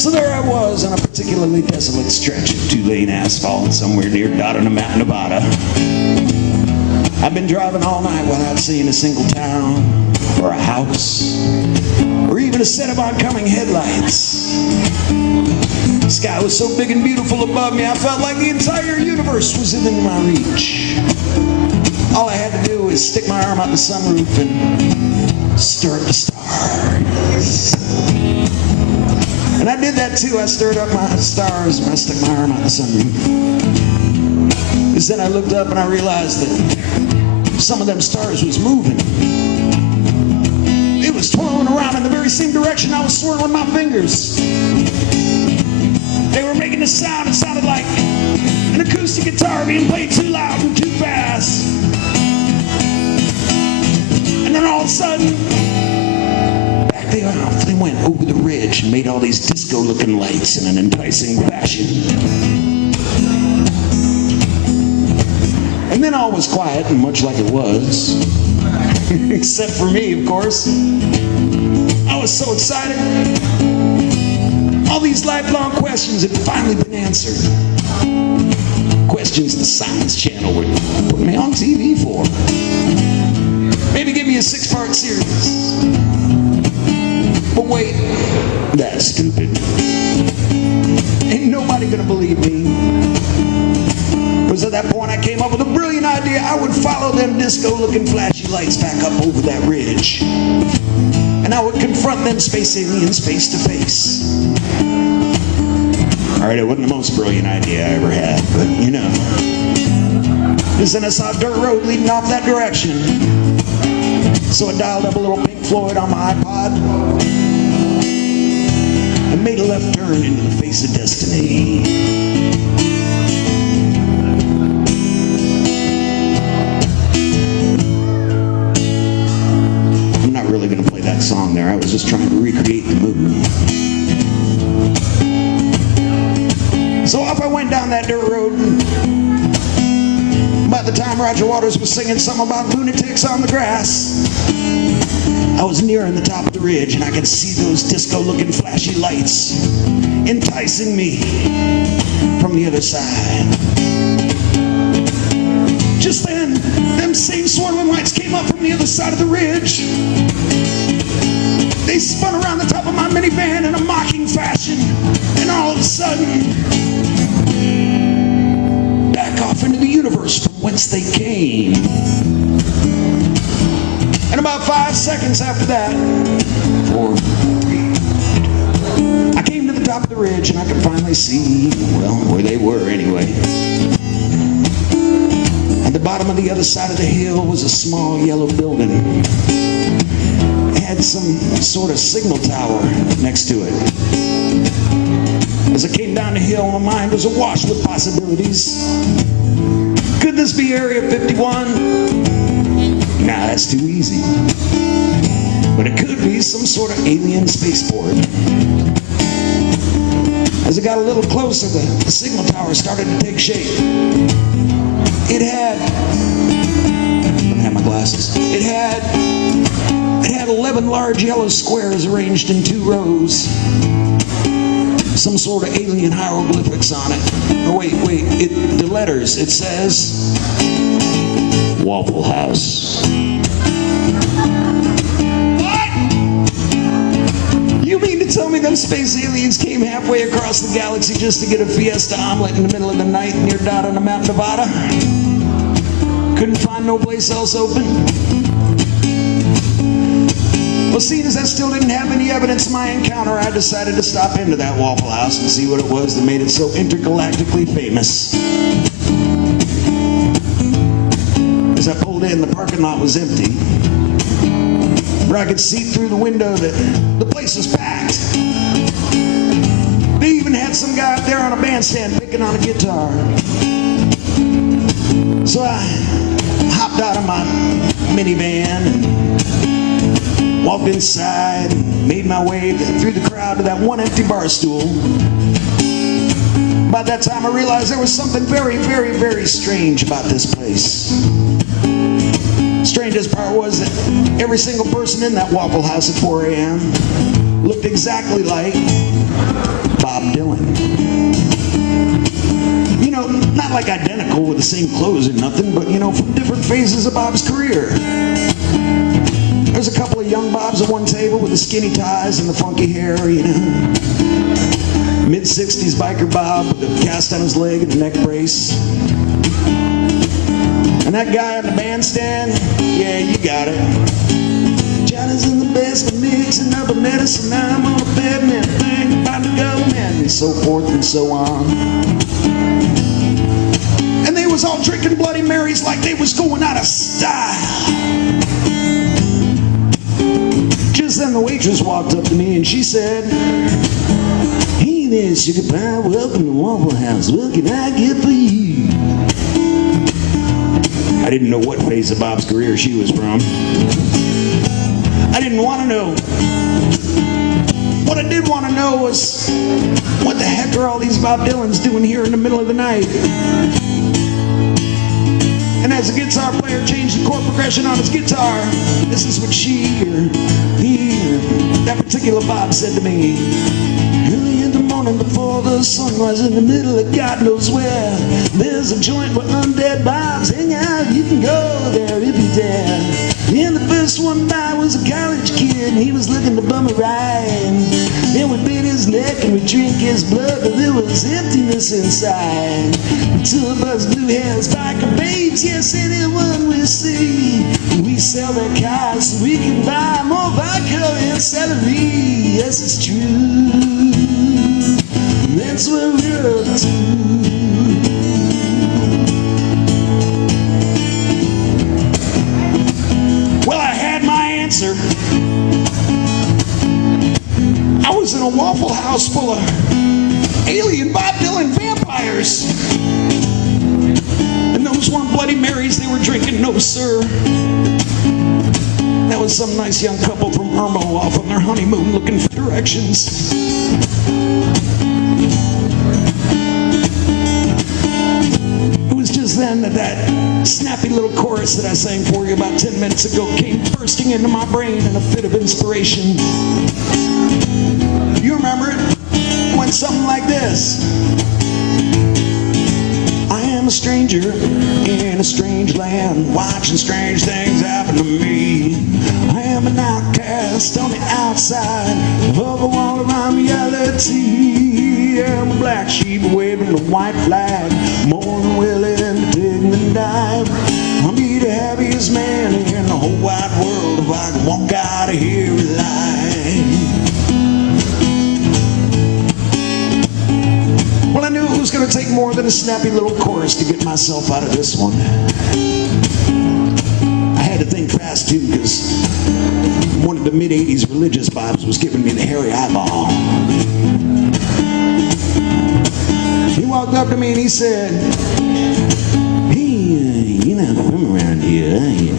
So there I was on a particularly desolate stretch of two-lane asphalt somewhere near Dotternamat, Nevada. I've been driving all night without seeing a single town, or a house, or even a set of oncoming headlights. The sky was so big and beautiful above me, I felt like the entire universe was within my reach. All I had to do was stick my arm out the sunroof and stare at the stars. And I did that too. I stirred up my stars when I stuck my arm out the sunroof. Because then I looked up and I realized that some of them stars was moving. It was twirling around in the very same direction I was swirling my fingers. They were making a sound. It sounded like an acoustic guitar being played too loud and too fast. And then all of a sudden, off they went over the ridge and made all these disco-looking lights in an enticing fashion. And then all was quiet, and much like it was, except for me, of course. I was so excited. All these lifelong questions had finally been answered. Questions the Science Channel would put me on TV for. Maybe give me a 6-part series. But wait, that's stupid. Ain't nobody gonna believe me. Because at that point I came up with a brilliant idea. I would follow them disco-looking flashy lights back up over that ridge. And I would confront them space aliens face to face. Alright, it wasn't the most brilliant idea I ever had, but you know. Because then I saw a dirt road leading off that direction. So I dialed up a little Pink Floyd on my iPod and made a left turn into the face of destiny. I'm not really going to play that song there. I was just trying to recreate the mood. So off I went down that dirt road. By the time Roger Waters was singing something about lunatics on the grass, I was nearing the top of the ridge and I could see those disco-looking flashy lights enticing me from the other side. Just then, them same swirling lights came up from the other side of the ridge. They spun around the top of my minivan in a mocking fashion, and all of a sudden, back off into the universe from whence they came. And about 5 seconds after that, 4, 3, 2, I came to the top of the ridge and I could finally see, well, where they were anyway. At the bottom of the other side of the hill was a small yellow building. It had some sort of signal tower next to it. As I came down the hill, my mind was awash with possibilities. Could this be Area 51? Nah, that's too easy. But it could be some sort of alien spaceport. As I got a little closer, the signal tower started to take shape. It had, I don't have my glasses. It had 11 large yellow squares arranged in 2 rows. Some sort of alien hieroglyphics on it. Oh, wait, the letters. It says Waffle House. What? You mean to tell me them space aliens came halfway across the galaxy just to get a fiesta omelet in the middle of the night near Dotternamat, Nevada? Couldn't find no place else open? Well, seeing as I still didn't have any evidence of my encounter, I decided to stop into that Waffle House and see what it was that made it so intergalactically famous. As I pulled in, the parking lot was empty. Where I could see through the window that the place was packed. They even had some guy up there on a bandstand picking on a guitar. So I hopped out of my minivan and walked inside and made my way through the crowd to that one empty bar stool. By that time I realized there was something very, very, very strange about this place. Strangest part was that every single person in that Waffle House at 4 a.m. looked exactly like Bob Dylan. You know, not like identical with the same clothes or nothing, but you know, from different phases of Bob's career. There's a couple of young Bobs at one table with the skinny ties and the funky hair, you know. Mid-60s biker Bob with a cast on his leg and a neck brace. And that guy on the bandstand, yeah, you got it. Johnny's in the basement mixing up a medicine. I'm on a bed, man, thing about to go, man, and so forth and so on. And they was all drinking Bloody Marys like they was going out of style. Just then the waitress walked up to me and she said, "Hey there, sugar pie, welcome to Waffle House. What can I get for you?" I didn't know what phase of Bob's career she was from. I didn't want to know. What I did want to know was, what the heck are all these Bob Dylans doing here in the middle of the night? And as the guitar player changed the chord progression on his guitar, this is what she or he or that particular Bob said to me. Early in the morning before the sun was in the middle of God knows where, there's a joint where undead Bobs hang out. You can go there if you dare. And the first one by was a college kid, and he was looking to bum a ride. Then we bit his neck and we drink his blood, but there was emptiness inside. Until the buzz blue hairs biker babes, yes, anyone we see. We sell their cars so we can buy more vodka and celery. Yes, it's true. That's what we're up to. Well, I had my answer. I was in a Waffle House full of alien Bob Dylan vampires. And those weren't Bloody Marys they were drinking, no sir. That was some nice young couple from Irmo off on their honeymoon looking for directions. It was just then that snappy little chorus that I sang for you about 10 minutes ago came bursting into my brain in a fit of inspiration. You remember it? It went something like this. I am a stranger in a strange land, watching strange things happen to me. I am an outcast on the outside of the wall around reality. I'm a black sheep waving the white flag, more than willing to dig and dive. I'll be the happiest man in the whole wide world if I can walk out of here alive. Well, I knew it was going to take more than a snappy little chorus to get myself out of this one. I had to think fast too, because one of the mid-80s religious Bobs was giving me the hairy eyeball. He walked up to me and he said, "Hey, you're not from around here, are you?"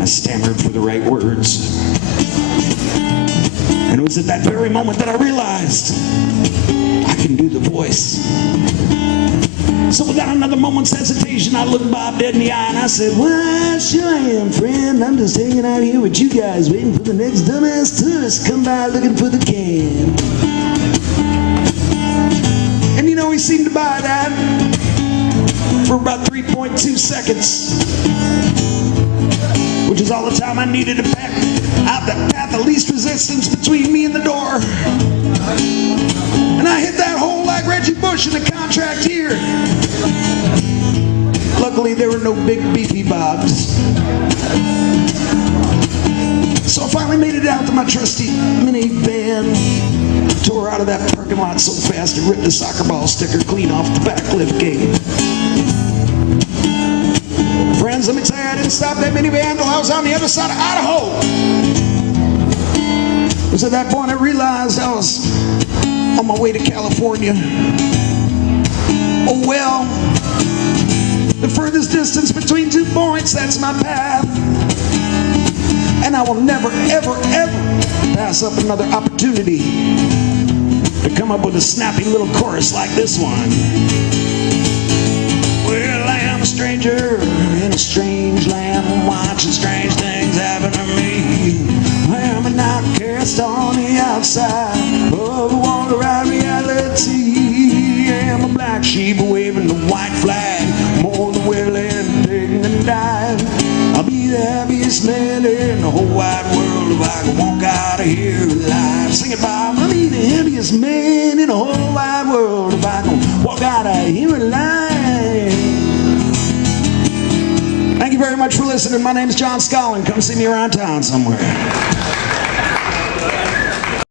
I stammered for the right words. And it was at that very moment that I realized I can do the voice. So without another moment's hesitation, I looked Bob dead in the eye and I said, "Why, sure I am, friend. I'm just hanging out here with you guys, waiting for the next dumbass tourist to come by looking for the can." And you know, he seemed to buy that for about 3.2 seconds, which is all the time I needed to pack out the path of least resistance between me and the door. And I hit that hole like Reggie Bush in the contract here. Luckily, there were no big beefy Bobs. So I finally made it out to my trusty minivan. Tore out of that parking lot so fast it ripped the soccer ball sticker clean off the back lift gate. Friends, let me tell you, I didn't stop that minivan until I was on the other side of Idaho. It was at that point I realized I was on my way to California. Oh well, the furthest distance between 2 points, that's my path. And I will never, ever, ever pass up another opportunity to come up with a snappy little chorus like this one. Well, I am a stranger in a strange land, watching strange things happen to me. I am an outcast on the outside black sheep waving the white flag, more than willing, taking and dying. I'll be the happiest man in the whole wide world if I can walk out of here alive. Sing it, Bob. I'll be the happiest man in the whole wide world if I can walk out of here alive. Thank you very much for listening. My name is Jon Scollon. Come see me around town somewhere.